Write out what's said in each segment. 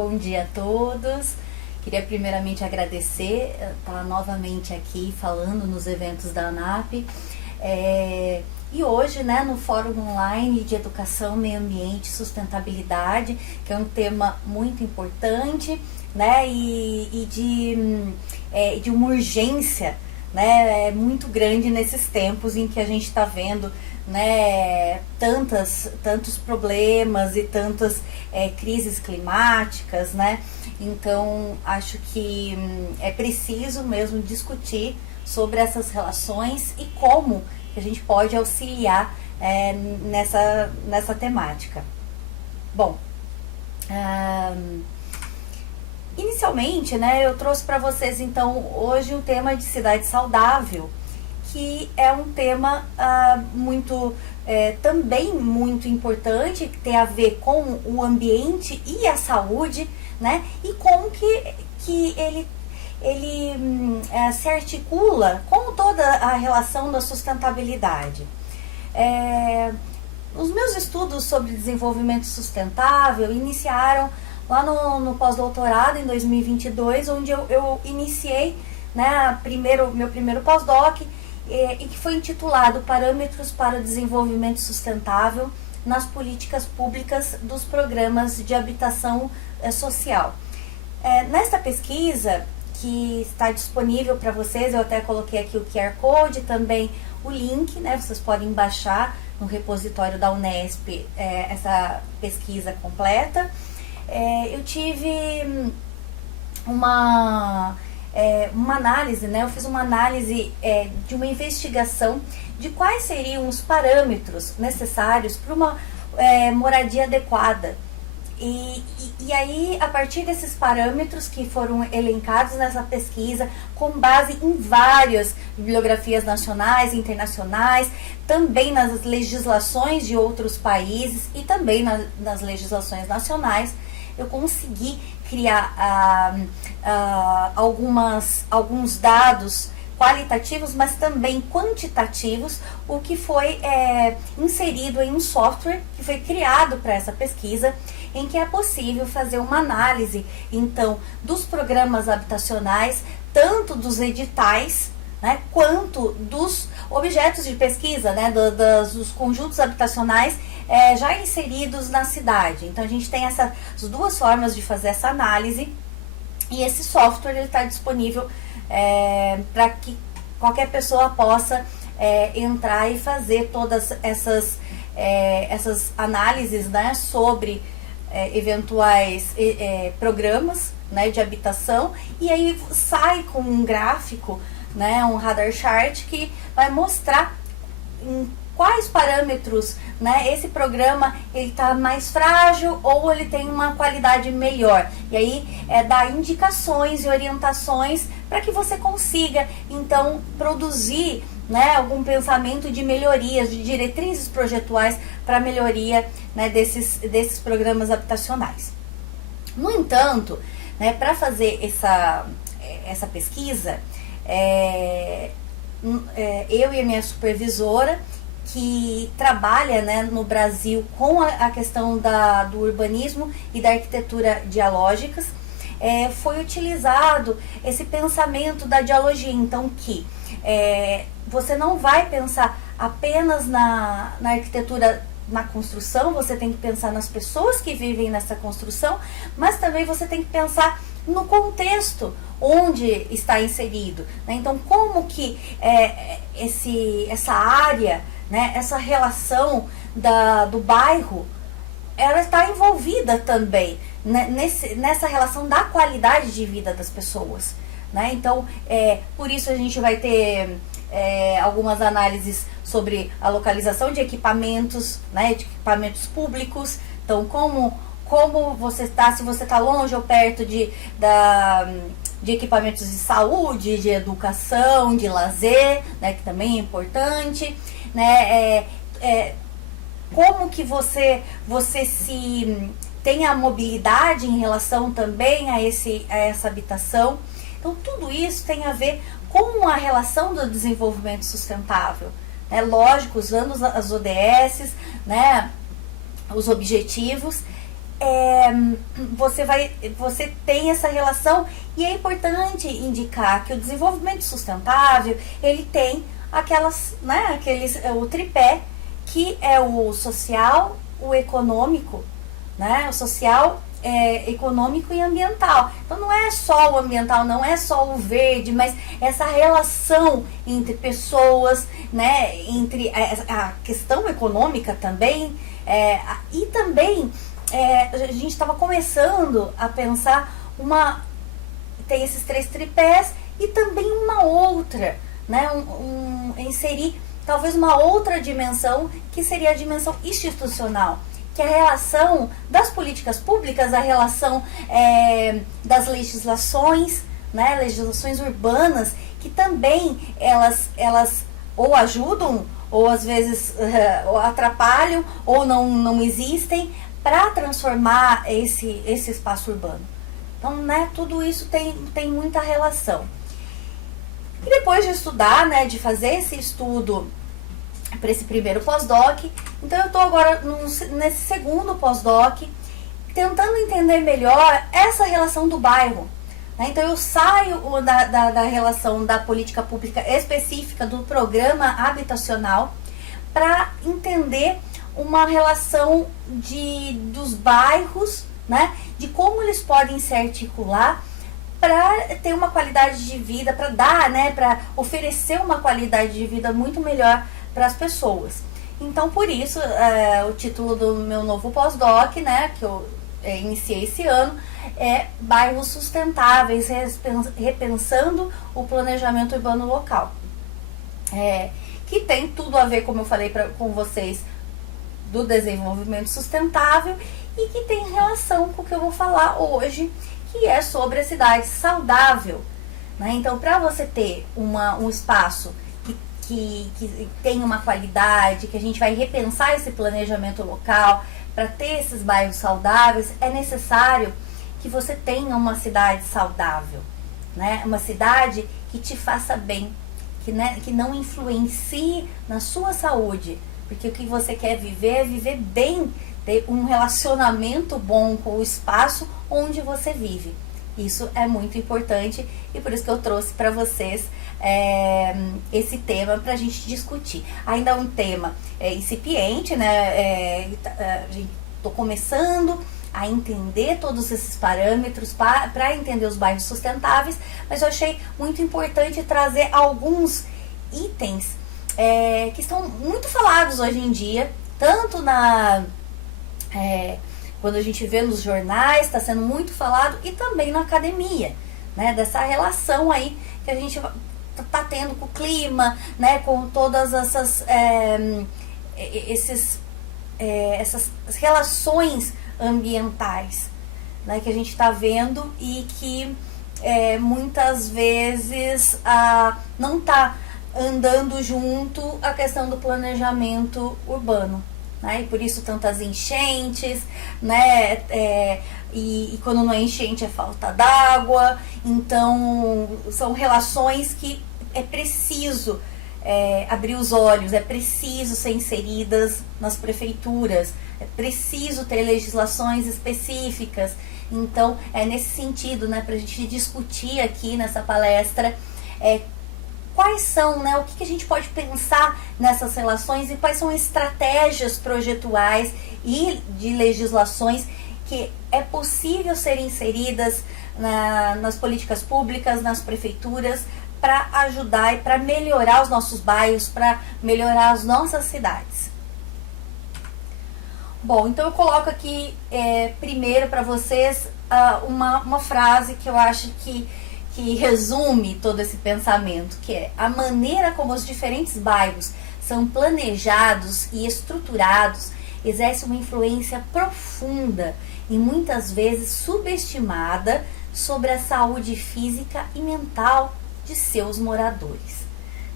bom dia a todos. Queria primeiramente agradecer estar novamente aqui falando nos eventos da ANAP. E hoje, né, no Fórum Online de Educação, Meio Ambiente e Sustentabilidade, que é um tema muito importante, né, e de uma urgência, né, muito grande nesses tempos em que a gente está vendo, né, tantos problemas e tantas crises climáticas, né? Então acho que é preciso mesmo discutir sobre essas relações e como que a gente pode auxiliar nessa temática. Bom, inicialmente, né, eu trouxe para vocês então hoje o tema de cidade saudável, que é um tema também muito importante, que tem a ver com o ambiente e a saúde, né, e como que ele se articula com toda a relação da sustentabilidade. Os meus estudos sobre desenvolvimento sustentável iniciaram lá no pós-doutorado em 2022, onde eu iniciei, né, meu primeiro pós-doc, e que foi intitulado Parâmetros para o Desenvolvimento Sustentável nas Políticas Públicas dos Programas de Habitação Social. Nesta pesquisa, que está disponível para vocês, eu até coloquei aqui o QR Code, também o link, né, vocês podem baixar no repositório da Unesp essa pesquisa completa. Eu tive uma análise, né? Eu fiz uma análise de uma investigação de quais seriam os parâmetros necessários para uma moradia adequada. E aí, a partir desses parâmetros que foram elencados nessa pesquisa, com base em várias bibliografias nacionais e internacionais, também nas legislações de outros países e também nas legislações nacionais, eu consegui criar alguns dados qualitativos, mas também quantitativos, o que foi inserido em um software que foi criado para essa pesquisa, em que é possível fazer uma análise, então, dos programas habitacionais, tanto dos editais, né, quanto dos objetos de pesquisa, né, dos conjuntos habitacionais já inseridos na cidade. Então, a gente tem essas duas formas de fazer essa análise, e esse software está disponível para que qualquer pessoa possa entrar e fazer todas essas análises, né, sobre eventuais programas, né, de habitação, e aí sai com um gráfico, né, um radar chart que vai mostrar em quais parâmetros, né, esse programa ele está mais frágil ou ele tem uma qualidade melhor. E aí dá indicações e orientações para que você consiga então produzir, né, algum pensamento de melhorias, de diretrizes projetuais para melhoria, né, desses programas habitacionais. No entanto, né, para fazer essa pesquisa, eu e a minha supervisora, que trabalha, né, no Brasil com a questão do urbanismo e da arquitetura dialógicas, foi utilizado esse pensamento da dialogia, então que você não vai pensar apenas na arquitetura, na construção, você tem que pensar nas pessoas que vivem nessa construção, mas também você tem que pensar no contexto onde está inserido, né? Então, como que essa área, né, essa relação do bairro, ela está envolvida também, né, nessa relação da qualidade de vida das pessoas, né? Então, por isso a gente vai ter algumas análises sobre a localização de equipamentos, né, de equipamentos públicos. Então, como você está, se você está longe ou perto de equipamentos de saúde, de educação, de lazer, né, que também é importante, né, como que você tem a mobilidade em relação também a essa habitação. Então, tudo isso tem a ver com a relação do desenvolvimento sustentável, né? Lógico, usando as ODS, né, os objetivos, você tem essa relação, e é importante indicar que o desenvolvimento sustentável, ele tem o tripé, que é o social, o econômico, né? O social, econômico e ambiental. Então não é só o ambiental, não é só o verde, mas essa relação entre pessoas, né? Entre a questão econômica também, e também a gente estava começando a pensar tem esses 3 tripés e também uma outra, né? Inserir talvez uma outra dimensão, que seria a dimensão institucional, que é a relação das políticas públicas, a relação das legislações, né? Legislações urbanas, que também elas ou ajudam, ou às vezes ou atrapalham, ou não existem, para transformar esse espaço urbano. Então, né, tudo isso tem muita relação. E depois de estudar, né, de fazer esse estudo para esse primeiro pós-doc, então eu estou agora nesse segundo pós-doc, tentando entender melhor essa relação do bairro. Né? Então eu saio da relação da política pública específica do programa habitacional para entender uma relação dos bairros, né, de como eles podem se articular para ter uma qualidade de vida, para dar, né, para oferecer uma qualidade de vida muito melhor para as pessoas. Então, por isso, o título do meu novo pós-doc, né, que eu iniciei esse ano, é Bairros Sustentáveis, repensando o planejamento urbano local. Que tem tudo a ver, como eu falei com vocês, do desenvolvimento sustentável, e que tem relação com o que eu vou falar hoje, que é sobre a cidade saudável. Né? Então, para você ter um espaço que tem uma qualidade, que a gente vai repensar esse planejamento local, para ter esses bairros saudáveis, é necessário que você tenha uma cidade saudável, né? Uma cidade que te faça bem, que não influencie na sua saúde, porque o que você quer viver é viver bem, ter um relacionamento bom com o espaço onde você vive. Isso é muito importante, e por isso que eu trouxe para vocês esse tema para a gente discutir. Ainda é um tema incipiente, né? Estou começando a entender todos esses parâmetros para entender os bairros sustentáveis, mas eu achei muito importante trazer alguns itens que estão muito falados hoje em dia, tanto quando a gente vê nos jornais, está sendo muito falado, e também na academia, né, dessa relação aí que a gente está tendo com o clima, né, com todas essas relações ambientais, né, que a gente está vendo, e que muitas vezes não está andando junto a questão do planejamento urbano. Né? E por isso tantas enchentes, né? E quando não é enchente é falta d'água. Então são relações que é preciso abrir os olhos, é preciso ser inseridas nas prefeituras, é preciso ter legislações específicas. Então é nesse sentido, né, para a gente discutir aqui nessa palestra quais são, né, o que a gente pode pensar nessas relações, e quais são estratégias projetuais e de legislações que é possível serem inseridas nas políticas públicas, nas prefeituras, para ajudar e para melhorar os nossos bairros, para melhorar as nossas cidades. Bom, então eu coloco aqui primeiro para vocês uma frase que eu acho que resume todo esse pensamento, que é: a maneira como os diferentes bairros são planejados e estruturados exerce uma influência profunda e muitas vezes subestimada sobre a saúde física e mental de seus moradores.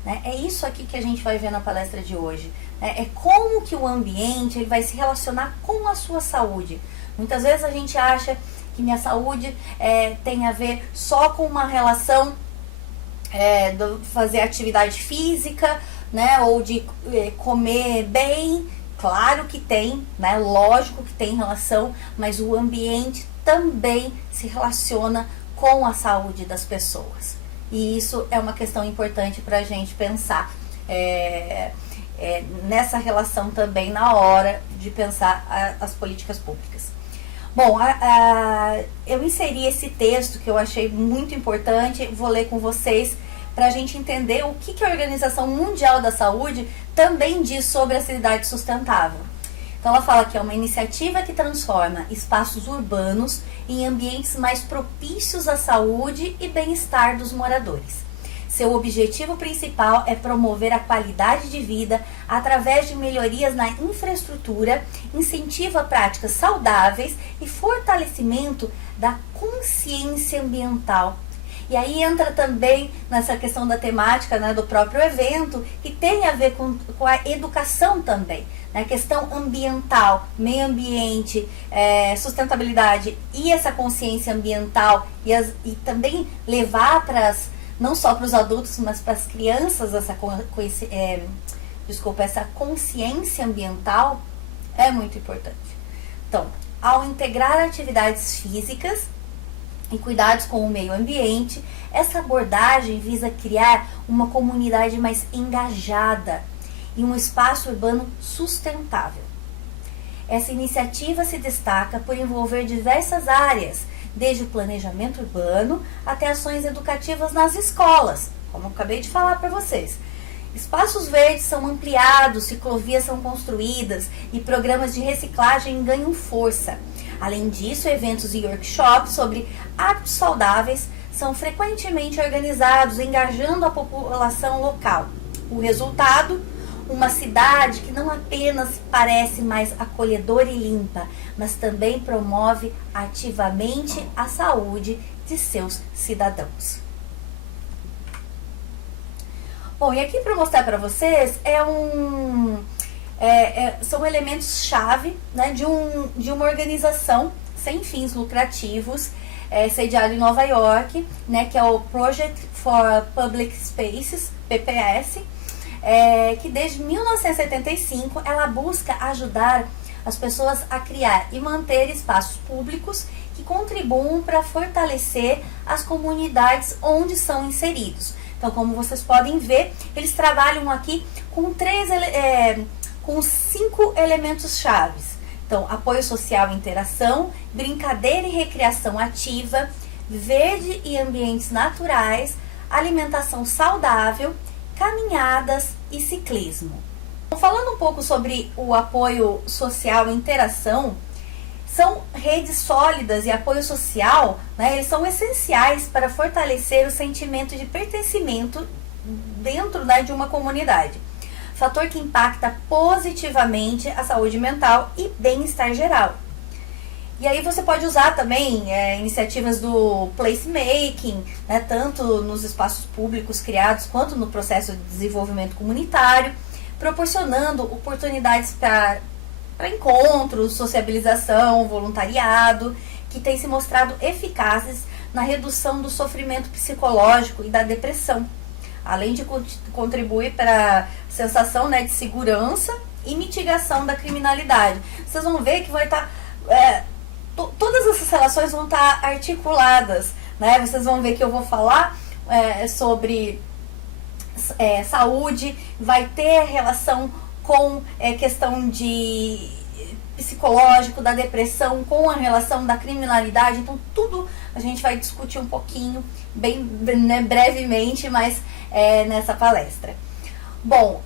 Né? É isso aqui que a gente vai ver na palestra de hoje. Né? É como que o ambiente ele vai se relacionar com a sua saúde. Muitas vezes a gente acha que minha saúde tem a ver só com uma relação de fazer atividade física, né, ou de comer bem. Claro que tem, né? Lógico que tem relação, mas o ambiente também se relaciona com a saúde das pessoas. E isso é uma questão importante para a gente pensar nessa relação também na hora de pensar as políticas públicas. Bom, eu inseri esse texto que eu achei muito importante, vou ler com vocês para a gente entender o que a Organização Mundial da Saúde também diz sobre a cidade sustentável. Então ela fala que é uma iniciativa que transforma espaços urbanos em ambientes mais propícios à saúde e bem-estar dos moradores. Seu objetivo principal é promover a qualidade de vida através de melhorias na infraestrutura, incentivo a práticas saudáveis e fortalecimento da consciência ambiental. E aí entra também nessa questão da temática, né, do próprio evento, que tem a ver com a educação também. Né, a questão ambiental, meio ambiente, sustentabilidade e essa consciência ambiental e também levar não só para os adultos, mas para as crianças essa consciência ambiental é muito importante. Então, ao integrar atividades físicas e cuidados com o meio ambiente, essa abordagem visa criar uma comunidade mais engajada e um espaço urbano sustentável. Essa iniciativa se destaca por envolver diversas áreas, desde o planejamento urbano até ações educativas nas escolas, como eu acabei de falar para vocês. Espaços verdes são ampliados, ciclovias são construídas e programas de reciclagem ganham força. Além disso, eventos e workshops sobre hábitos saudáveis são frequentemente organizados, engajando a população local. O resultado? Uma cidade que não apenas parece mais acolhedora e limpa, mas também promove ativamente a saúde de seus cidadãos. Bom, e aqui para mostrar para vocês são elementos-chave, né, de uma organização sem fins lucrativos, sediada em Nova York, né, que é o Project for Public Spaces, PPS, que desde 1975 ela busca ajudar as pessoas a criar e manter espaços públicos que contribuam para fortalecer as comunidades onde são inseridos. Então, como vocês podem ver, eles trabalham aqui com 5 elementos chaves. Então, apoio social e interação, brincadeira e recreação ativa, verde e ambientes naturais, alimentação saudável, caminhadas e ciclismo. Falando um pouco sobre o apoio social e interação, são redes sólidas e apoio social, né, eles são essenciais para fortalecer o sentimento de pertencimento dentro, né, de uma comunidade. Fator que impacta positivamente a saúde mental e bem-estar geral. E aí você pode usar também iniciativas do placemaking, né, tanto nos espaços públicos criados quanto no processo de desenvolvimento comunitário, proporcionando oportunidades para encontros, sociabilização, voluntariado, que têm se mostrado eficazes na redução do sofrimento psicológico e da depressão, além de contribuir para a sensação, né, de segurança e mitigação da criminalidade. Vocês vão ver que vai estar... todas essas relações vão estar articuladas, né? Vocês vão ver que eu vou falar sobre saúde, vai ter relação com questão de psicológico, da depressão, com a relação da criminalidade. Então tudo a gente vai discutir um pouquinho, bem, né, brevemente, mas nessa palestra. Bom,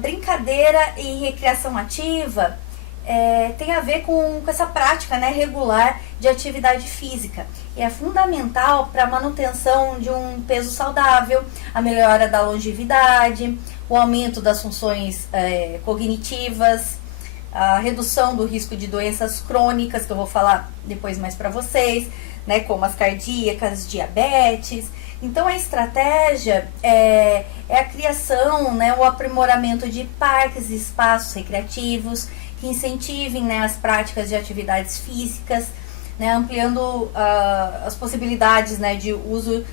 brincadeira e recreação ativa tem a ver com essa prática, né, regular de atividade física. E é fundamental para a manutenção de um peso saudável, a melhora da longevidade, o aumento das funções cognitivas, a redução do risco de doenças crônicas, que eu vou falar depois mais para vocês, né, como as cardíacas, diabetes. Então a estratégia é a criação, né, o aprimoramento de parques e espaços recreativos que incentivem, né, as práticas de atividades físicas, né, ampliando as possibilidades, né, de uso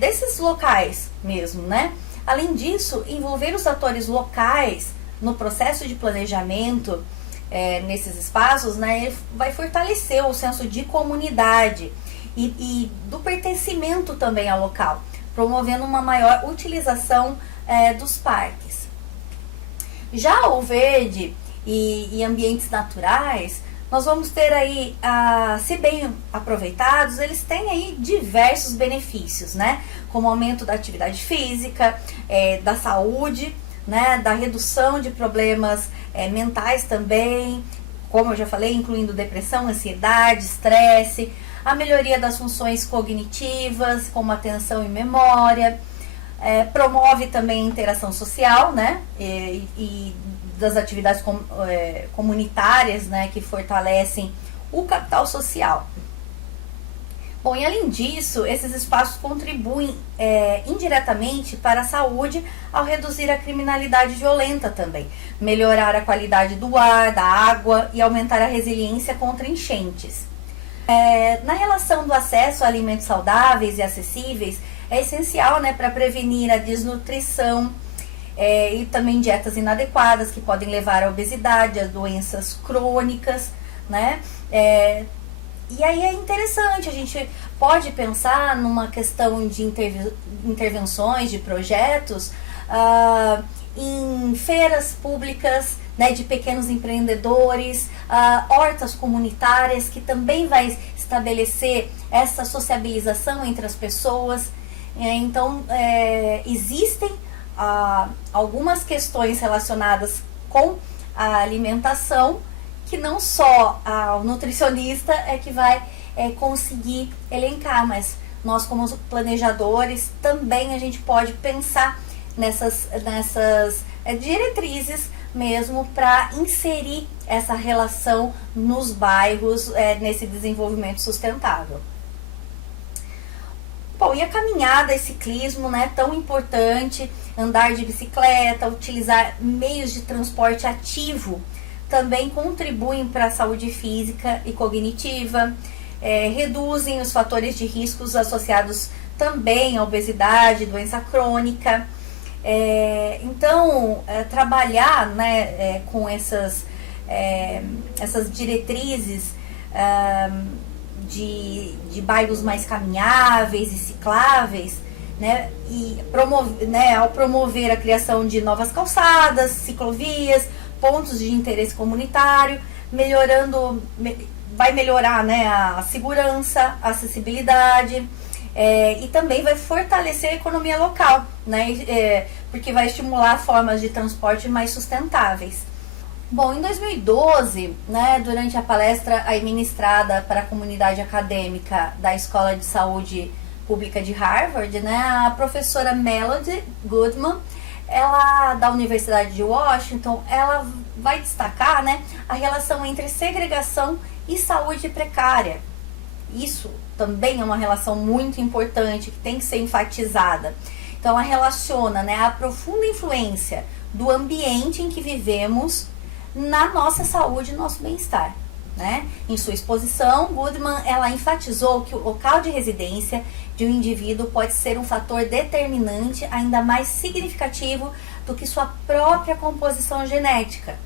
desses locais mesmo, né? Além disso, envolver os atores locais no processo de planejamento nesses espaços, né, ele vai fortalecer o senso de comunidade e do pertencimento também ao local, promovendo uma maior utilização dos parques. Já o verde e ambientes naturais, nós vamos ter aí, se bem aproveitados, eles têm aí diversos benefícios, né? Como aumento da atividade física, da saúde, né? Da redução de problemas mentais também, como eu já falei, incluindo depressão, ansiedade, estresse, a melhoria das funções cognitivas, como atenção e memória, promove também a interação social, né? E das atividades comunitárias, né, que fortalecem o capital social. Bom, e além disso, esses espaços contribuem indiretamente para a saúde ao reduzir a criminalidade violenta também, melhorar a qualidade do ar, da água e aumentar a resiliência contra enchentes. Na relação do acesso a alimentos saudáveis e acessíveis, é essencial, né, para prevenir a desnutrição, e também dietas inadequadas que podem levar à obesidade, a doenças crônicas, né? E aí é interessante, a gente pode pensar numa questão de intervenções, de projetos, em feiras públicas, né, de pequenos empreendedores, hortas comunitárias, que também vai estabelecer essa sociabilização entre as pessoas. Então, existem algumas questões relacionadas com a alimentação que não só o nutricionista que vai conseguir elencar, mas nós como planejadores também a gente pode pensar nessas diretrizes mesmo para inserir essa relação nos bairros, nesse desenvolvimento sustentável. Bom, e a caminhada e ciclismo, né, tão importante, andar de bicicleta, utilizar meios de transporte ativo, também contribuem para a saúde física e cognitiva, reduzem os fatores de riscos associados também à obesidade, doença crônica. Então, trabalhar, né, com essas diretrizes de bairros mais caminháveis e cicláveis, né, e ao promover a criação de novas calçadas, ciclovias, pontos de interesse comunitário, vai melhorar, né, a segurança, a acessibilidade, e também vai fortalecer a economia local, né, porque vai estimular formas de transporte mais sustentáveis. Bom, em 2012, né, durante a palestra aí ministrada para a comunidade acadêmica da Escola de Saúde Pública de Harvard, né, a professora Melody Goodman, ela da Universidade de Washington, ela vai destacar, né, a relação entre segregação e saúde precária. Isso também é uma relação muito importante que tem que ser enfatizada. Então, ela relaciona, né, a profunda influência do ambiente em que vivemos na nossa saúde e nosso bem-estar, né? Em sua exposição, Goodman, ela enfatizou que o local de residência de um indivíduo pode ser um fator determinante ainda mais significativo do que sua própria composição genética.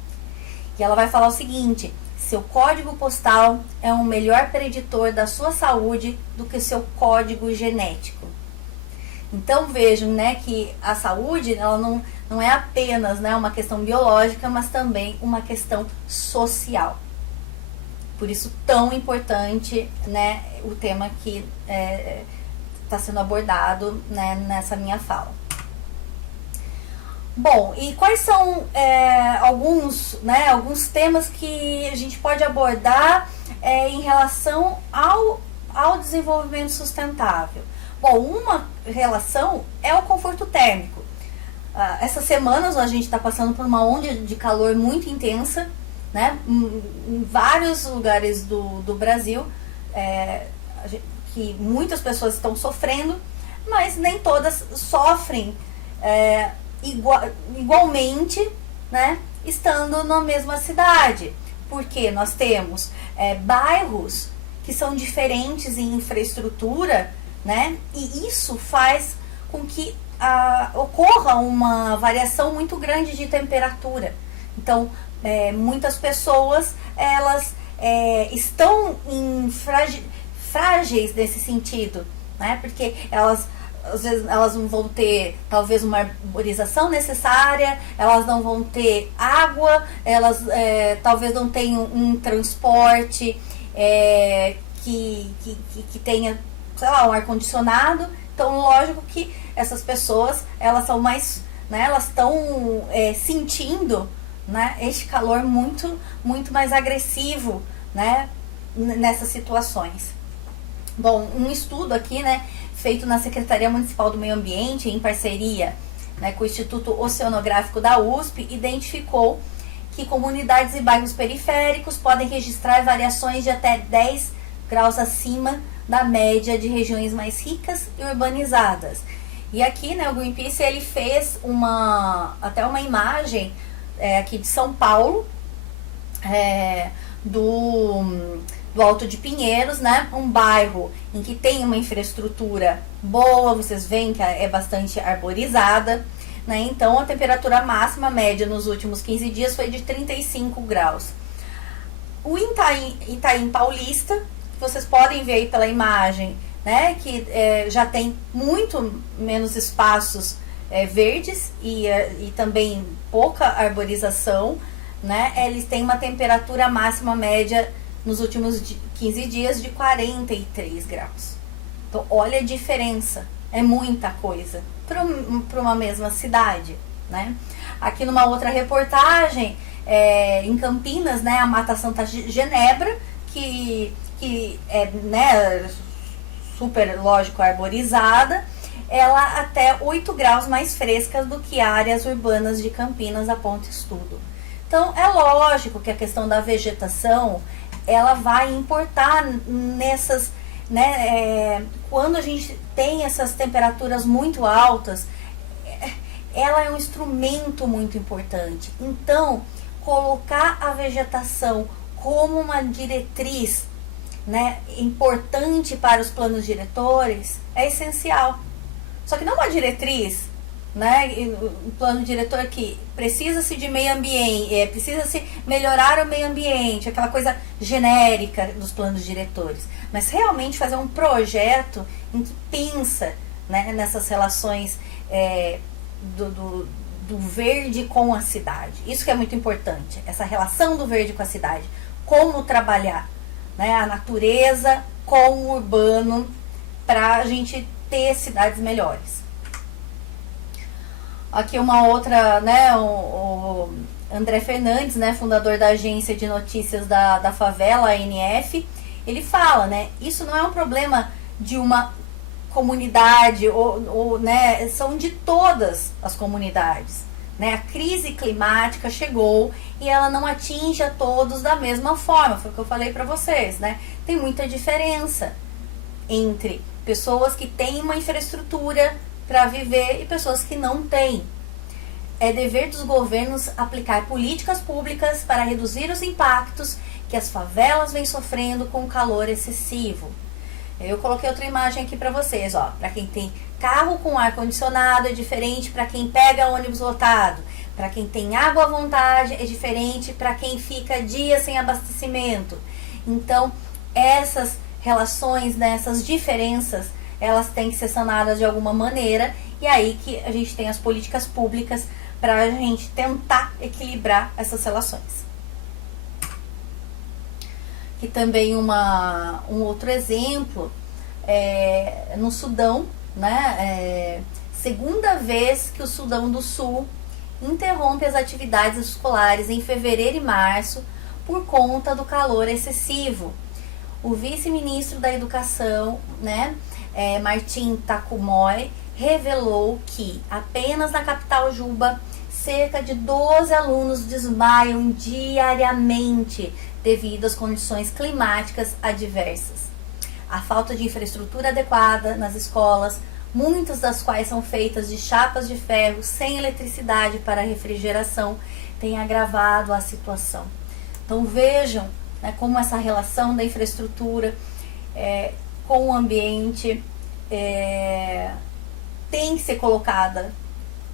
E ela vai falar o seguinte: seu código postal é um melhor preditor da sua saúde do que seu código genético. Então vejam, né, que a saúde ela não é apenas, né, uma questão biológica, mas também uma questão social. Por isso tão importante, né, o tema que está sendo abordado, né, nessa minha fala. Bom, e quais são alguns temas que a gente pode abordar em relação ao desenvolvimento sustentável? Bom, uma relação é o conforto térmico. Essas semanas a gente está passando por uma onda de calor muito intensa, né, em vários lugares do Brasil, que muitas pessoas estão sofrendo, mas nem todas sofrem igualmente, né, estando na mesma cidade, porque nós temos bairros que são diferentes em infraestrutura, né, e isso faz com que ocorra uma variação muito grande de temperatura. Então, muitas pessoas, elas estão frágeis nesse sentido, né? Porque às vezes elas não vão ter talvez uma arborização necessária, elas não vão ter água, elas talvez não tenham um transporte que tenha, sei lá, um ar-condicionado. Então, lógico que essas pessoas, elas são mais, né, elas estão sentindo, né, este calor muito, muito mais agressivo, né, nessas situações. Bom, um estudo aqui, né, feito na Secretaria Municipal do Meio Ambiente, em parceria, né, com o Instituto Oceanográfico da USP, identificou que comunidades e bairros periféricos podem registrar variações de até 10 graus acima da média de regiões mais ricas e urbanizadas. E aqui, né, o Greenpeace, ele fez até uma imagem aqui de São Paulo, do Alto de Pinheiros, né, um bairro em que tem uma infraestrutura boa, vocês veem que é bastante arborizada, né, então a temperatura máxima média nos últimos 15 dias foi de 35 graus. O Itaim Paulista, que vocês podem ver aí pela imagem, né, que já tem muito menos espaços verdes e também pouca arborização, né, eles têm uma temperatura máxima média nos últimos 15 dias de 43 graus. Então, olha a diferença, é muita coisa para uma mesma cidade, né? Aqui numa outra reportagem, em Campinas, né, a Mata Santa Genebra, que é, né, super, lógico, arborizada, ela até 8 graus mais fresca do que áreas urbanas de Campinas, aponta estudo. Então, é lógico que a questão da vegetação, ela vai importar nessas, né, quando a gente tem essas temperaturas muito altas, ela é um instrumento muito importante. Então, colocar a vegetação como uma diretriz, né, importante para os planos diretores é essencial. Só que não uma diretriz, né, um plano diretor que precisa-se de meio ambiente, precisa-se melhorar o meio ambiente, aquela coisa genérica dos planos diretores, mas realmente fazer um projeto em que pensa, né, nessas relações do verde com a cidade. Isso que é muito importante, essa relação do verde com a cidade, como trabalhar, né, a natureza com o urbano para a gente ter cidades melhores. Aqui uma outra, né, o André Fernandes, né, fundador da agência de notícias da favela, a ANF, ele fala, né, isso não é um problema de uma comunidade, né, são de todas as comunidades, né, a crise climática chegou e ela não atinge a todos da mesma forma, foi o que eu falei para vocês, né, tem muita diferença entre pessoas que têm uma infraestrutura para viver e pessoas que não têm. É dever dos governos aplicar políticas públicas para reduzir os impactos que as favelas vêm sofrendo com o calor excessivo. Eu coloquei outra imagem aqui para vocês, ó. Para quem tem carro com ar-condicionado é diferente para quem pega ônibus lotado. Para quem tem água à vontade é diferente para quem fica dias sem abastecimento. Então, essas relações, né, essas diferenças, elas têm que ser sanadas de alguma maneira, e aí que a gente tem as políticas públicas para a gente tentar equilibrar essas relações. Aqui também um outro exemplo, no Sudão, né, segunda vez que o Sudão do Sul interrompe as atividades escolares em fevereiro e março por conta do calor excessivo. O vice-ministro da Educação, né, Martin Takumoy, revelou que apenas na capital Juba, cerca de 12 alunos desmaiam diariamente devido às condições climáticas adversas. A falta de infraestrutura adequada nas escolas, muitas das quais são feitas de chapas de ferro sem eletricidade para refrigeração, tem agravado a situação. Então vejam, né, como essa relação da infraestrutura com o ambiente tem que ser colocada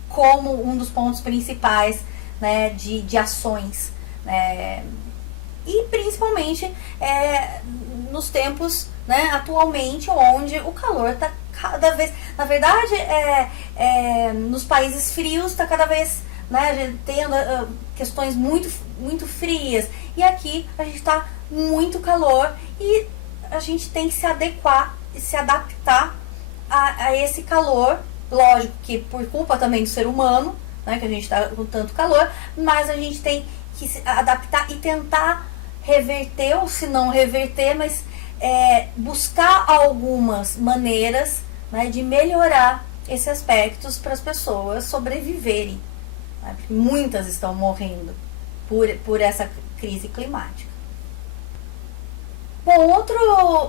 como um dos pontos principais, né, de ações, né, e principalmente nos tempos, né, atualmente, onde o calor está cada vez, na verdade, nos países frios está cada vez, né, tendo questões muito frias, e aqui a gente está muito calor e a gente tem que se adequar e se adaptar a esse calor. Lógico que por culpa também do ser humano, né, que a gente está com tanto calor, mas a gente tem que se adaptar e tentar reverter, ou se não reverter, mas buscar algumas maneiras, né, de melhorar esses aspectos para as pessoas sobreviverem, né, porque muitas estão morrendo por essa crise climática. Bom,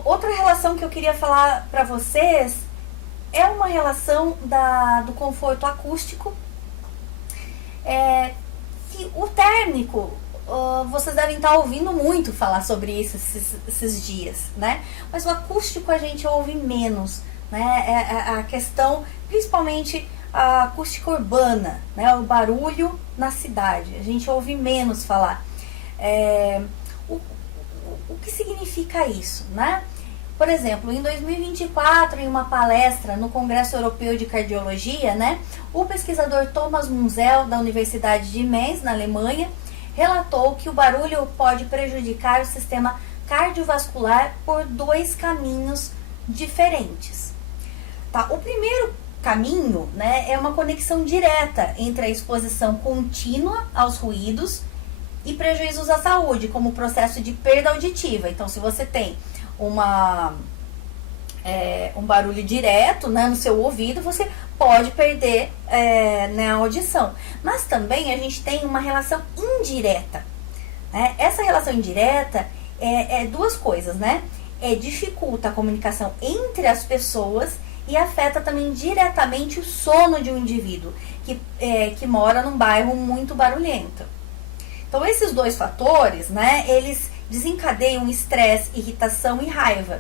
outra relação que eu queria falar para vocês é uma relação do conforto acústico, que o térmico, vocês devem estar ouvindo muito falar sobre isso esses dias, né? Mas o acústico a gente ouve menos, né? A questão, principalmente a acústica urbana, né? O barulho na cidade, a gente ouve menos falar. O que significa isso, né? Por exemplo, em 2024, em uma palestra no Congresso Europeu de Cardiologia, né, o pesquisador Thomas Munzel, da Universidade de Mainz, na Alemanha, relatou que o barulho pode prejudicar o sistema cardiovascular por 2 caminhos diferentes. Tá? O primeiro caminho, né, é uma conexão direta entre a exposição contínua aos ruídos e prejuízos à saúde, como o processo de perda auditiva. Então, se você tem um barulho direto, né, no seu ouvido, você pode perder né, a audição. Mas também a gente tem uma relação indireta, né? Essa relação indireta é 2 coisas, né? Dificulta a comunicação entre as pessoas e afeta também diretamente o sono de um indivíduo que mora num bairro muito barulhento. Então, esses 2 fatores, né, eles desencadeiam estresse, irritação e raiva.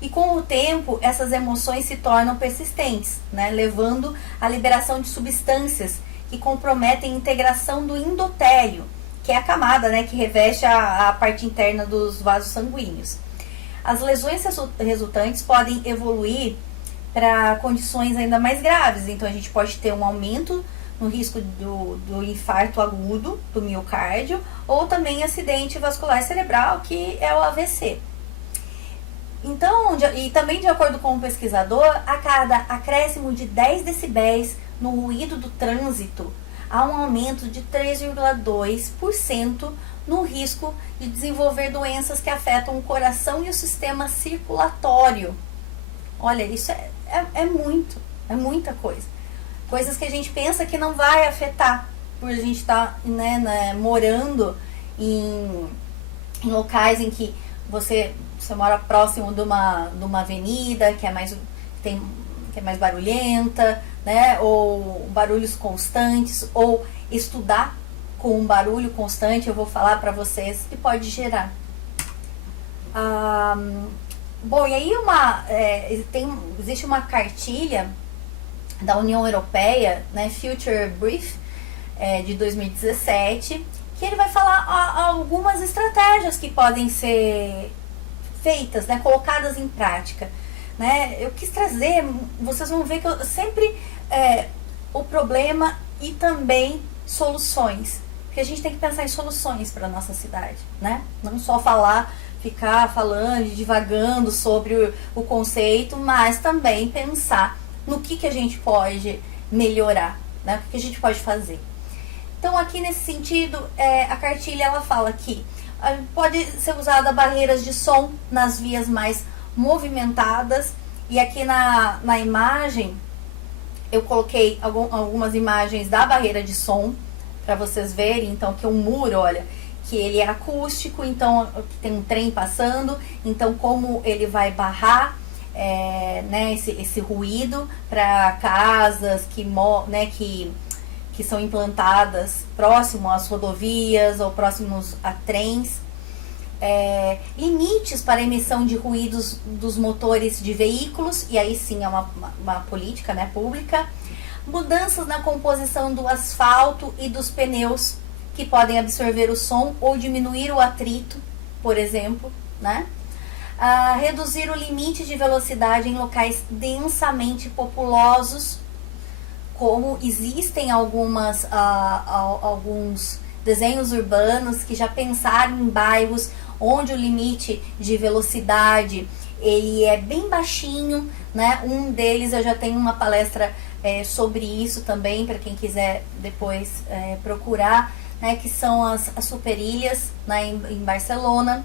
E com o tempo, essas emoções se tornam persistentes, né, levando à liberação de substâncias que comprometem a integração do endotélio, que é a camada, né, que reveste a parte interna dos vasos sanguíneos. As lesões resultantes podem evoluir para condições ainda mais graves, então a gente pode ter um aumento no risco do infarto agudo do miocárdio, ou também acidente vascular cerebral, que é o AVC. Então, e também de acordo com o pesquisador, a cada acréscimo de 10 decibéis no ruído do trânsito, há um aumento de 3,2% no risco de desenvolver doenças que afetam o coração e o sistema circulatório. Olha, isso é muita coisa. Coisas que a gente pensa que não vai afetar, por a gente estar morando em locais em que você mora próximo de uma avenida que é mais barulhenta, né? Ou barulhos constantes, ou estudar com um barulho constante, eu vou falar para vocês que pode gerar. Bom, e aí existe uma cartilha da União Europeia, né, Future Brief, de 2017, que ele vai falar algumas estratégias que podem ser feitas, né, colocadas em prática, né? Eu quis trazer, vocês vão ver que eu sempre o problema e também soluções, porque a gente tem que pensar em soluções para a nossa cidade, né? Não só ficar falando, divagando sobre o conceito, mas também pensar no que a gente pode melhorar, né? O que a gente pode fazer. Então, aqui nesse sentido, a cartilha ela fala que pode ser usada barreiras de som nas vias mais movimentadas, e aqui na imagem eu coloquei algumas imagens da barreira de som para vocês verem. Então, que um muro, olha, que ele é acústico, então tem um trem passando, então como ele vai barrar né, esse ruído para casas que são implantadas próximo às rodovias ou próximos a trens. limites para a emissão de ruídos dos motores de veículos, e aí sim é uma política, né, pública. Mudanças na composição do asfalto e dos pneus, que podem absorver o som ou diminuir o atrito, por exemplo, né? Reduzir o limite de velocidade em locais densamente populosos, como existem alguns desenhos urbanos que já pensaram em bairros onde o limite de velocidade ele é bem baixinho, né? Um deles eu já tenho uma palestra sobre isso também, para quem quiser depois procurar, né? Que são as superilhas, né? Em Barcelona.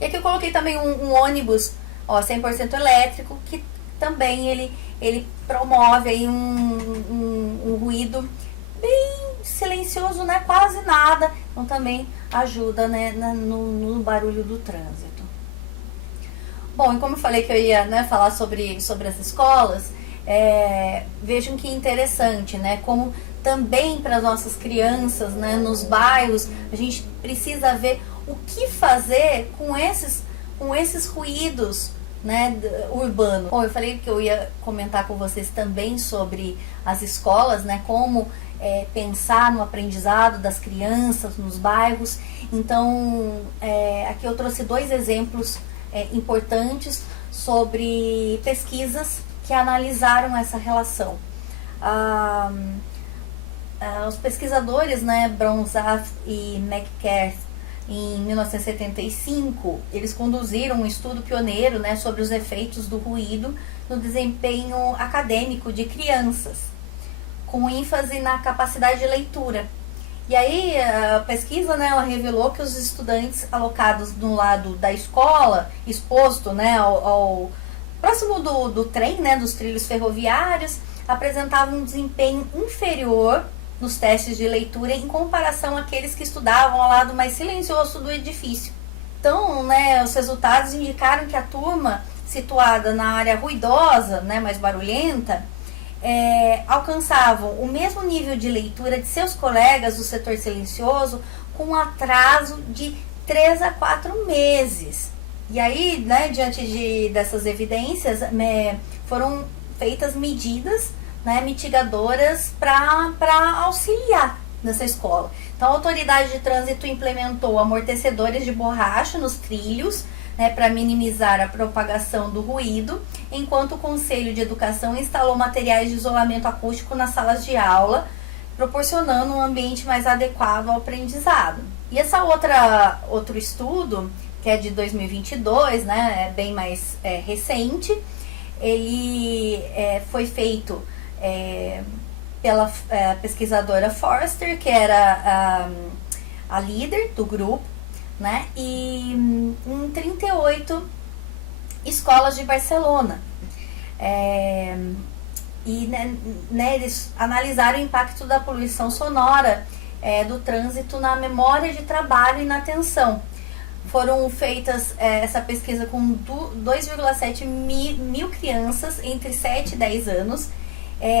E aqui eu coloquei também um ônibus 100% elétrico, que também ele promove aí um ruído bem silencioso, né? Quase nada, então também ajuda, né, no barulho do trânsito. Bom, e como eu falei que eu ia, né, falar sobre as escolas, vejam que interessante, né, como também para as nossas crianças, né, nos bairros, a gente precisa ver o que fazer com esses ruídos, né, urbano. Bom, eu falei que eu ia comentar com vocês também sobre as escolas, né, como pensar no aprendizado das crianças nos bairros. Então, aqui eu trouxe 2 exemplos importantes sobre pesquisas que analisaram essa relação. Os pesquisadores, né, Bronzaf e McCarthy, em 1975, eles conduziram um estudo pioneiro, né, sobre os efeitos do ruído no desempenho acadêmico de crianças, com ênfase na capacidade de leitura. E aí a pesquisa, né, ela revelou que os estudantes alocados no lado da escola, exposto, né, ao próximo do trem, né, dos trilhos ferroviários, apresentavam um desempenho inferior nos testes de leitura em comparação àqueles que estudavam ao lado mais silencioso do edifício. Então, né, os resultados indicaram que a turma situada na área ruidosa, né, mais barulhenta, alcançavam o mesmo nível de leitura de seus colegas do setor silencioso com um atraso de 3 a 4 meses. E aí, né, diante dessas evidências, foram feitas medidas, né, mitigadoras para auxiliar nessa escola. Então, a autoridade de trânsito implementou amortecedores de borracha nos trilhos, né, para minimizar a propagação do ruído, enquanto o Conselho de Educação instalou materiais de isolamento acústico nas salas de aula, proporcionando um ambiente mais adequado ao aprendizado. E essa outro estudo, que é de 2022, né, é bem mais recente, ele foi feito pela pesquisadora Forrester, que era a líder do grupo, né, e em 38 escolas de Barcelona. Eles analisaram o impacto da poluição sonora do trânsito na memória de trabalho e na atenção. Foram feitas essa pesquisa com 2,7 mil crianças entre 7 e 10 anos,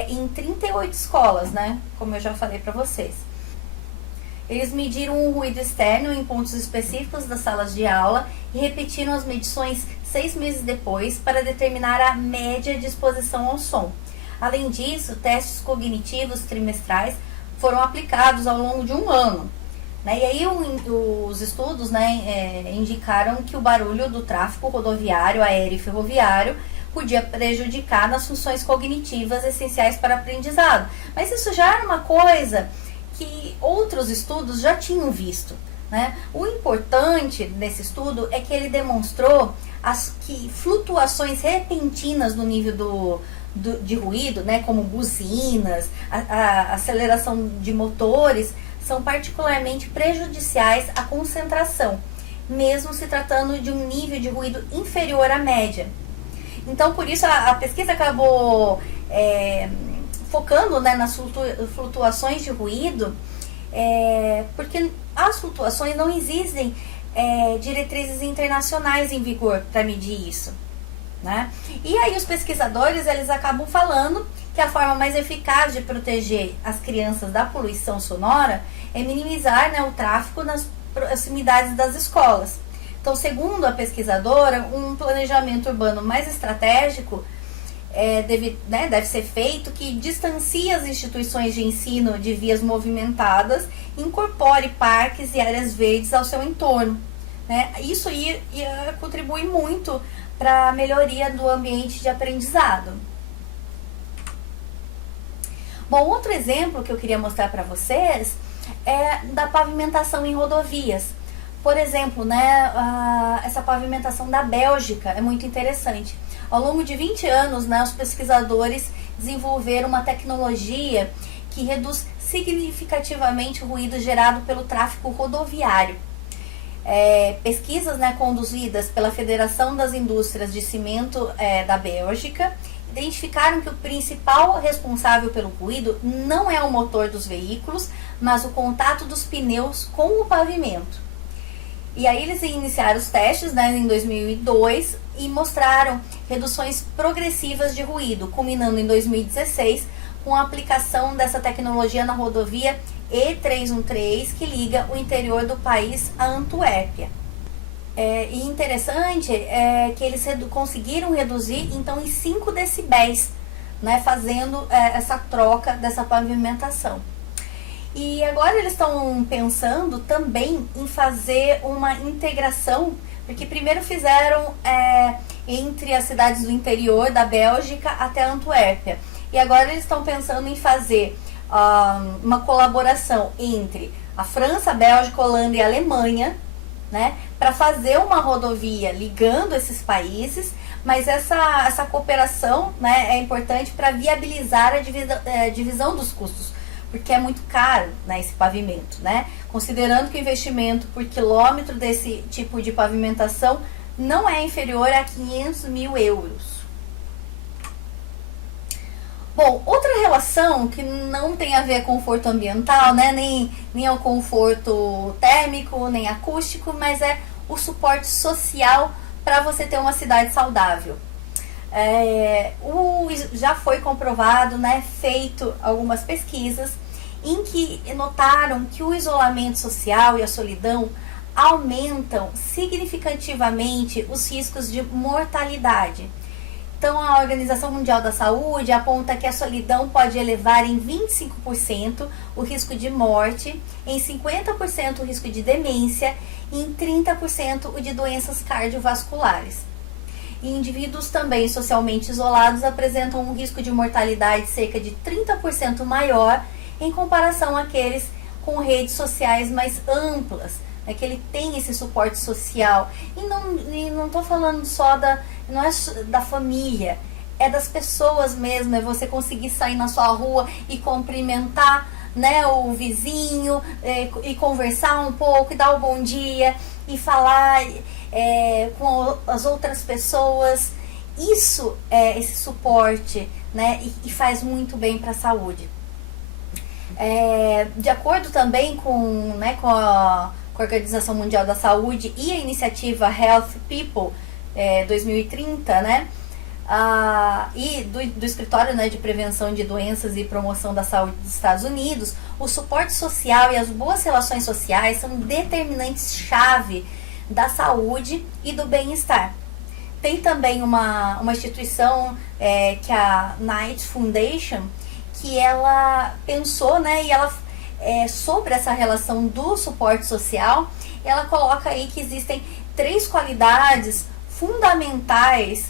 em 38 escolas, né, como eu já falei para vocês. Eles mediram o ruído externo em pontos específicos das salas de aula e repetiram as medições 6 meses depois para determinar a média de exposição ao som. Além disso, testes cognitivos trimestrais foram aplicados ao longo de um ano, né? E aí os estudos, né, indicaram que o barulho do tráfego rodoviário, aéreo e ferroviário podia prejudicar nas funções cognitivas essenciais para o aprendizado. Mas isso já era uma coisa que outros estudos já tinham visto, né? O importante nesse estudo é que ele demonstrou que flutuações repentinas no nível de ruído, né, como buzinas, a aceleração de motores, são particularmente prejudiciais à concentração, mesmo se tratando de um nível de ruído inferior à média. Então, por isso, a pesquisa acabou focando, né, nas flutuações de ruído, porque as flutuações não existem diretrizes internacionais em vigor para medir isso, né? E aí os pesquisadores, eles acabam falando que a forma mais eficaz de proteger as crianças da poluição sonora é minimizar, né, o tráfego nas proximidades das escolas. Então, segundo a pesquisadora, um planejamento urbano mais estratégico deve ser feito que distancie as instituições de ensino de vias movimentadas e incorpore parques e áreas verdes ao seu entorno. Né? Isso ia contribuir muito para a melhoria do ambiente de aprendizado. Bom, outro exemplo que eu queria mostrar para vocês é da pavimentação em rodovias. Por exemplo, essa pavimentação da Bélgica é muito interessante. Ao longo de 20 anos, os pesquisadores desenvolveram uma tecnologia que reduz significativamente o ruído gerado pelo tráfego rodoviário. Pesquisas conduzidas pela Federação das Indústrias de Cimento da Bélgica identificaram que o principal responsável pelo ruído não é o motor dos veículos, mas o contato dos pneus com o pavimento. E aí eles iniciaram os testes em 2002 e mostraram reduções progressivas de ruído, culminando em 2016 com a aplicação dessa tecnologia na rodovia E313, que liga o interior do país a Antuérpia. E interessante é que eles conseguiram reduzir então em 5 decibéis, fazendo essa troca dessa pavimentação. E agora eles estão pensando também em fazer uma integração, porque primeiro fizeram entre as cidades do interior da Bélgica até Antuérpia. E agora eles estão pensando em fazer uma colaboração entre a França, a Bélgica, a Holanda e a Alemanha, para fazer uma rodovia ligando esses países, mas essa cooperação é importante para viabilizar a divisão dos custos, porque é muito caro esse pavimento, considerando que o investimento por quilômetro desse tipo de pavimentação não é inferior a 500 mil euros. Bom, outra relação que não tem a ver com conforto ambiental, nem ao conforto térmico, nem acústico, mas é o suporte social para você ter uma cidade saudável. Já foi comprovado, feito algumas pesquisas em que notaram que o isolamento social e a solidão aumentam significativamente os riscos de mortalidade. Então, a Organização Mundial da Saúde aponta que a solidão pode elevar em 25% o risco de morte, em 50% o risco de demência e em 30% o de doenças cardiovasculares. E indivíduos também socialmente isolados apresentam um risco de mortalidade cerca de 30% maior em comparação àqueles com redes sociais mais amplas, que ele tem esse suporte social. E não estou falando só não é da família, é das pessoas mesmo, é você conseguir sair na sua rua e cumprimentar o vizinho, e conversar um pouco, e dar o bom dia, e falar com as outras pessoas. Isso é esse suporte, e faz muito bem para a saúde. De acordo também com a Organização Mundial da Saúde e a iniciativa Health People 2030, e do Escritório de Prevenção de Doenças e Promoção da Saúde dos Estados Unidos, o suporte social e as boas relações sociais são determinantes-chave da saúde e do bem-estar. Tem também uma instituição que é a Knight Foundation, que ela pensou, e ela sobre essa relação do suporte social, ela coloca aí que existem 3 qualidades fundamentais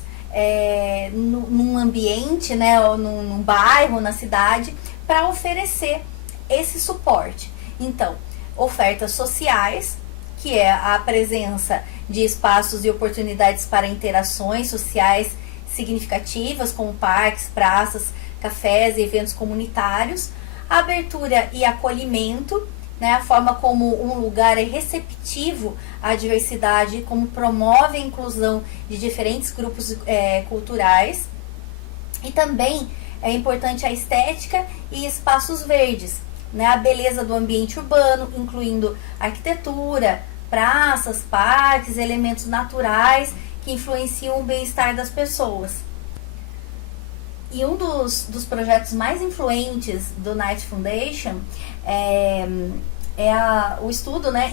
num ambiente, ou num bairro, na cidade, para oferecer esse suporte. Então, ofertas sociais, que é a presença de espaços e oportunidades para interações sociais significativas, como parques, praças, cafés e eventos comunitários. Abertura e acolhimento, a forma como um lugar é receptivo à diversidade, como promove a inclusão de diferentes grupos culturais. E também é importante a estética e espaços verdes, a beleza do ambiente urbano, incluindo arquitetura, praças, parques, elementos naturais que influenciam o bem-estar das pessoas. E um dos projetos mais influentes do Knight Foundation o estudo, né,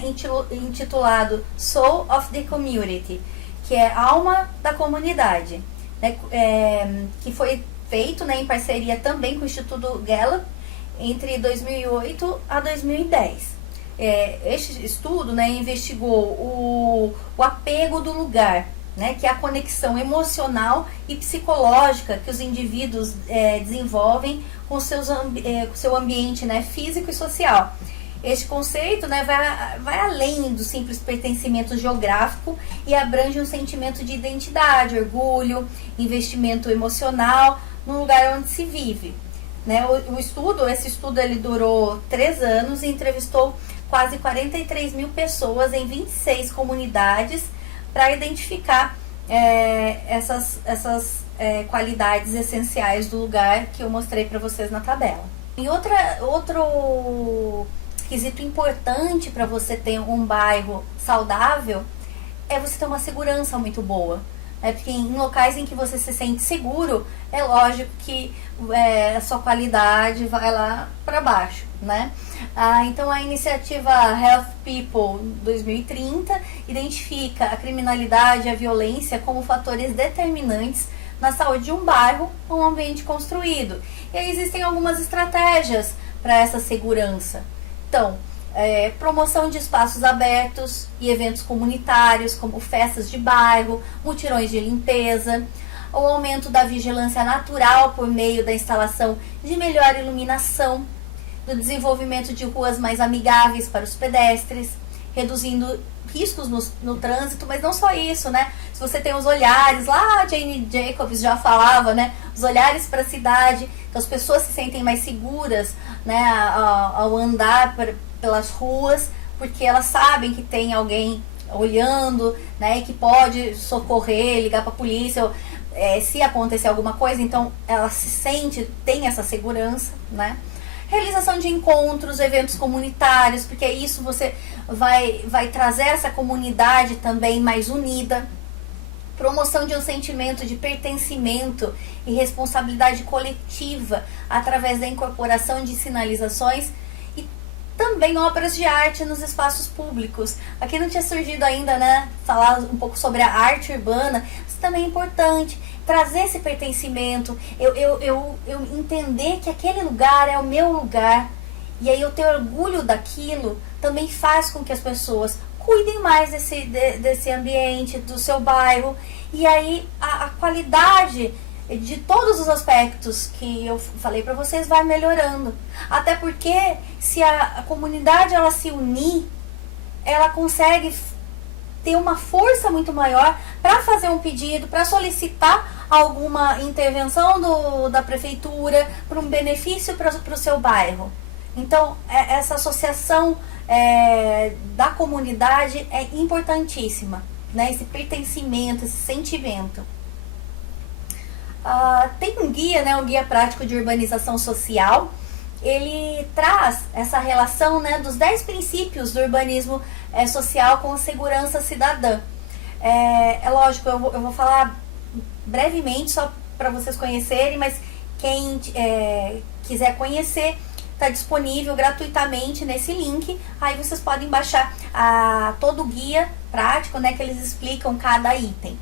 intitulado Soul of the Community, que é alma da comunidade, né, que foi feito, né, em parceria também com o Instituto Gallup entre 2008 a 2010. Este estudo, né, investigou o apego do lugar, né, que é a conexão emocional e psicológica que os indivíduos desenvolvem com o seu ambiente, né, físico e social. Este conceito, né, vai além do simples pertencimento geográfico e abrange um sentimento de identidade, orgulho, investimento emocional no lugar onde se vive. Né? Esse estudo ele durou 3 anos e entrevistou quase 43 mil pessoas em 26 comunidades para identificar essas qualidades essenciais do lugar que eu mostrei para vocês na tabela. E outro quesito importante para você ter um bairro saudável é você ter uma segurança muito boa. Porque em locais em que você se sente seguro, é lógico que a sua qualidade vai lá para baixo, né? Então a iniciativa Health People 2030 identifica a criminalidade e a violência como fatores determinantes na saúde de um bairro ou um ambiente construído. E aí existem algumas estratégias para essa segurança. Então, promoção de espaços abertos e eventos comunitários, como festas de bairro, mutirões de limpeza, o aumento da vigilância natural por meio da instalação de melhor iluminação, do desenvolvimento de ruas mais amigáveis para os pedestres, reduzindo riscos no trânsito, mas não só isso, né? Se você tem os olhares, lá a Jane Jacobs já falava, né? Os olhares para a cidade, então as pessoas se sentem mais seguras, né? Ao andar pelas ruas, porque elas sabem que tem alguém olhando, né? E que pode socorrer, ligar para a polícia, se acontecer alguma coisa, então ela tem essa segurança, né? Realização de encontros, eventos comunitários, porque isso você vai trazer essa comunidade também mais unida. Promoção de um sentimento de pertencimento e responsabilidade coletiva através da incorporação de sinalizações e também obras de arte nos espaços públicos. Aqui não tinha surgido ainda, né, falar um pouco sobre a arte urbana, isso também é importante. Trazer esse pertencimento, eu entender que aquele lugar é o meu lugar, e aí eu ter orgulho daquilo, também faz com que as pessoas cuidem mais desse ambiente, do seu bairro, e aí a qualidade de todos os aspectos que eu falei para vocês vai melhorando. Até porque se a comunidade ela se unir, ela consegue ter uma força muito maior para fazer um pedido, para solicitar alguma intervenção da prefeitura para um benefício para o seu bairro. Então, essa associação da comunidade é importantíssima, né? Esse pertencimento, esse sentimento. Tem um guia, né? Um guia prático de urbanização social. Ele traz essa relação, né, dos 10 princípios do urbanismo social com segurança cidadã. Lógico, eu vou falar brevemente, só para vocês conhecerem, mas quem quiser conhecer, está disponível gratuitamente nesse link. Aí vocês podem baixar todo o guia prático, né, que eles explicam cada item.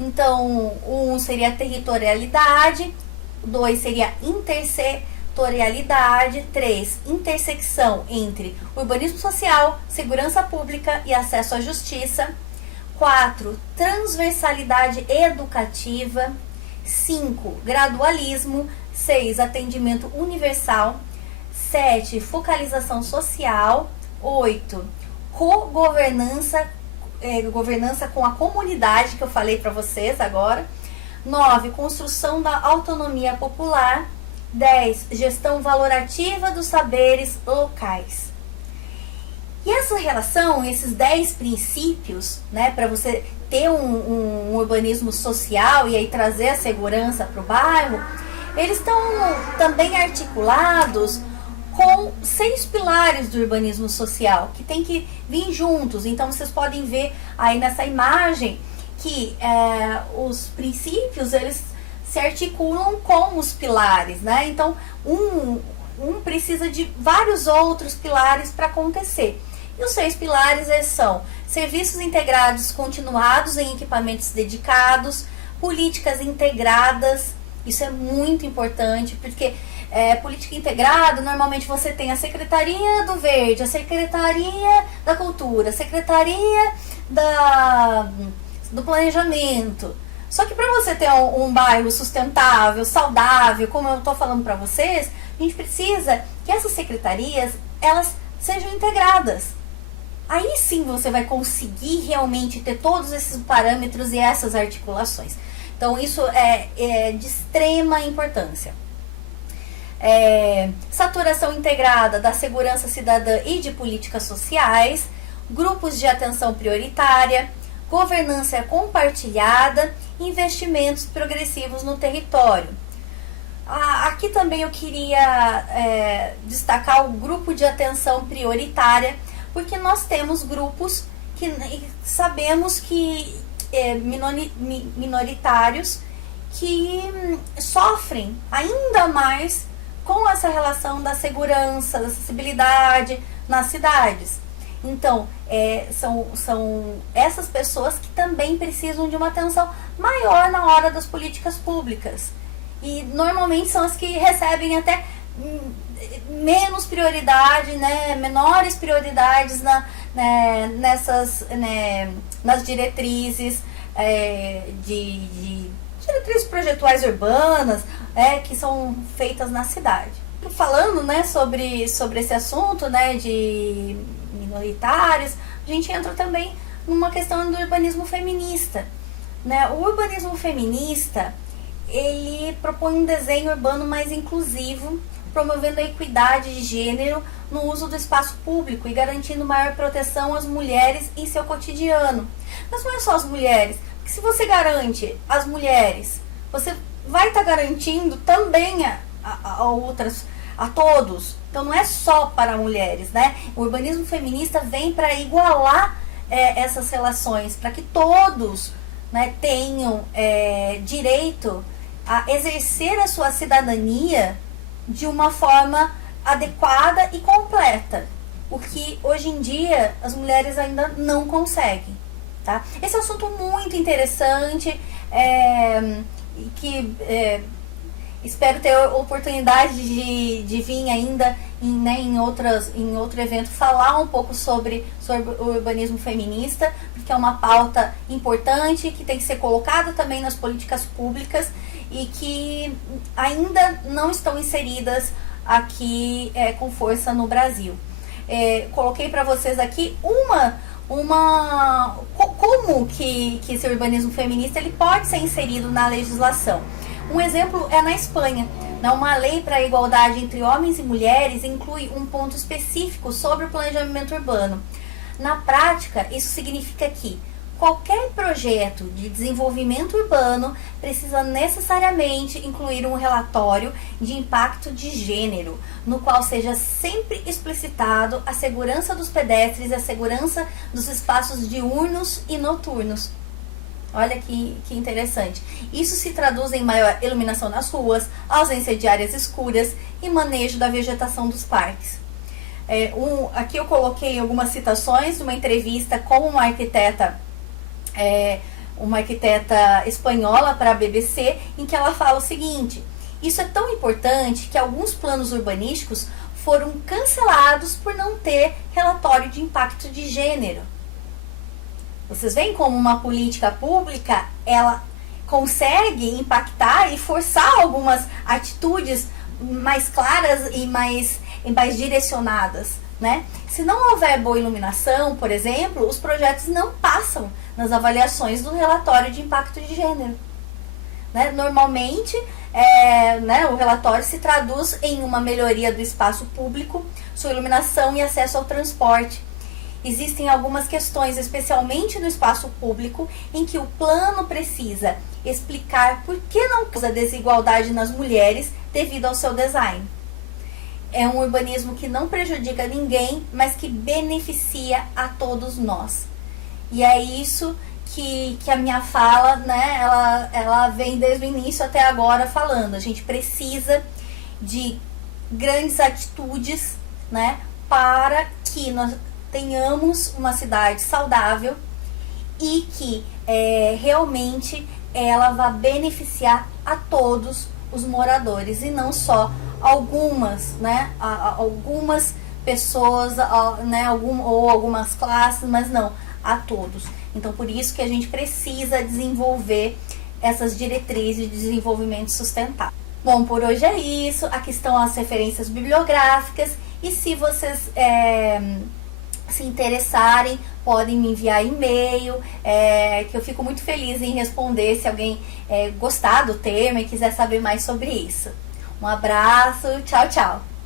Então, 1 seria territorialidade, 2 seria intersetorialidade, 3, intersecção entre urbanismo social, segurança pública e acesso à justiça, 4, transversalidade educativa, 5, gradualismo, 6, atendimento universal, 7, focalização social, 8, co-governança, governança com a comunidade, que eu falei para vocês agora, 9, construção da autonomia popular, 10, gestão valorativa dos saberes locais. E essa relação, esses 10 princípios, né, para você ter um urbanismo social e aí trazer a segurança para o bairro, eles estão também articulados com 6 pilares do urbanismo social, que tem que vir juntos. Então, vocês podem ver aí nessa imagem que os princípios, eles se articulam com os pilares, né? Então, um precisa de vários outros pilares para acontecer. E os 6 pilares são serviços integrados continuados em equipamentos dedicados, políticas integradas, isso é muito importante, porque política integrada, normalmente você tem a Secretaria do Verde, a Secretaria da Cultura, a Secretaria do Planejamento. Só que para você ter um bairro sustentável, saudável, como eu estou falando para vocês, a gente precisa que essas secretarias, elas sejam integradas. Aí sim você vai conseguir realmente ter todos esses parâmetros e essas articulações. Então isso é de extrema importância. Saturação integrada da segurança cidadã e de políticas sociais, grupos de atenção prioritária, governança compartilhada, investimentos progressivos no território. Aqui também eu queria destacar o grupo de atenção prioritária, porque nós temos grupos que sabemos que minoritários que sofrem ainda mais com essa relação da segurança, da acessibilidade nas cidades. Então, são essas pessoas que também precisam de uma atenção maior na hora das políticas públicas. E normalmente são as que recebem até menos prioridade, né, menores prioridades nas diretrizes de diretrizes projetuais urbanas que são feitas na cidade. Falando, né, sobre esse assunto, né, de minoritários, a gente entra também numa questão do urbanismo feminista, né? O urbanismo feminista, ele propõe um desenho urbano mais inclusivo, promovendo a equidade de gênero no uso do espaço público e garantindo maior proteção às mulheres em seu cotidiano. Mas não é só as mulheres, porque se você garante as mulheres, você vai estar garantindo também a todos. Então não é só para mulheres, né? O urbanismo feminista vem para igualar essas relações, para que todos, né, tenham direito a exercer a sua cidadania de uma forma adequada e completa, o que hoje em dia as mulheres ainda não conseguem, tá? Esse é um assunto muito interessante, que espero ter a oportunidade de vir ainda em outro evento falar um pouco sobre o urbanismo feminista, porque é uma pauta importante que tem que ser colocada também nas políticas públicas e que ainda não estão inseridas aqui com força no Brasil. Coloquei para vocês aqui como que esse urbanismo feminista ele pode ser inserido na legislação. Um exemplo é na Espanha. Uma lei para a igualdade entre homens e mulheres inclui um ponto específico sobre o planejamento urbano. Na prática, isso significa que qualquer projeto de desenvolvimento urbano precisa necessariamente incluir um relatório de impacto de gênero, no qual seja sempre explicitado a segurança dos pedestres e a segurança dos espaços diurnos e noturnos. Olha que interessante. Isso se traduz em maior iluminação nas ruas, ausência de áreas escuras e manejo da vegetação dos parques. Aqui eu coloquei algumas citações de uma entrevista com uma arquiteta espanhola para a BBC, em que ela fala o seguinte: isso é tão importante que alguns planos urbanísticos foram cancelados por não ter relatório de impacto de gênero. Vocês veem como uma política pública, ela consegue impactar e forçar algumas atitudes mais claras e mais direcionadas, né? Se não houver boa iluminação, por exemplo, os projetos não passam nas avaliações do relatório de impacto de gênero, né? Normalmente, o relatório se traduz em uma melhoria do espaço público, sua iluminação e acesso ao transporte. Existem algumas questões, especialmente no espaço público, em que o plano precisa explicar por que não causa desigualdade nas mulheres devido ao seu design. É um urbanismo que não prejudica ninguém, mas que beneficia a todos nós. E é isso que a minha fala, né, ela vem desde o início até agora falando. A gente precisa de grandes atitudes, né, para que nós tenhamos uma cidade saudável e que realmente ela vá beneficiar a todos os moradores e não só algumas, né, algumas pessoas, né, ou algumas classes, mas não a todos. Então, por isso que a gente precisa desenvolver essas diretrizes de desenvolvimento sustentável. Bom, por hoje é isso. Aqui estão as referências bibliográficas e se vocês se interessarem, podem me enviar e-mail, que eu fico muito feliz em responder se alguém gostar do tema e quiser saber mais sobre isso. Um abraço, tchau, tchau!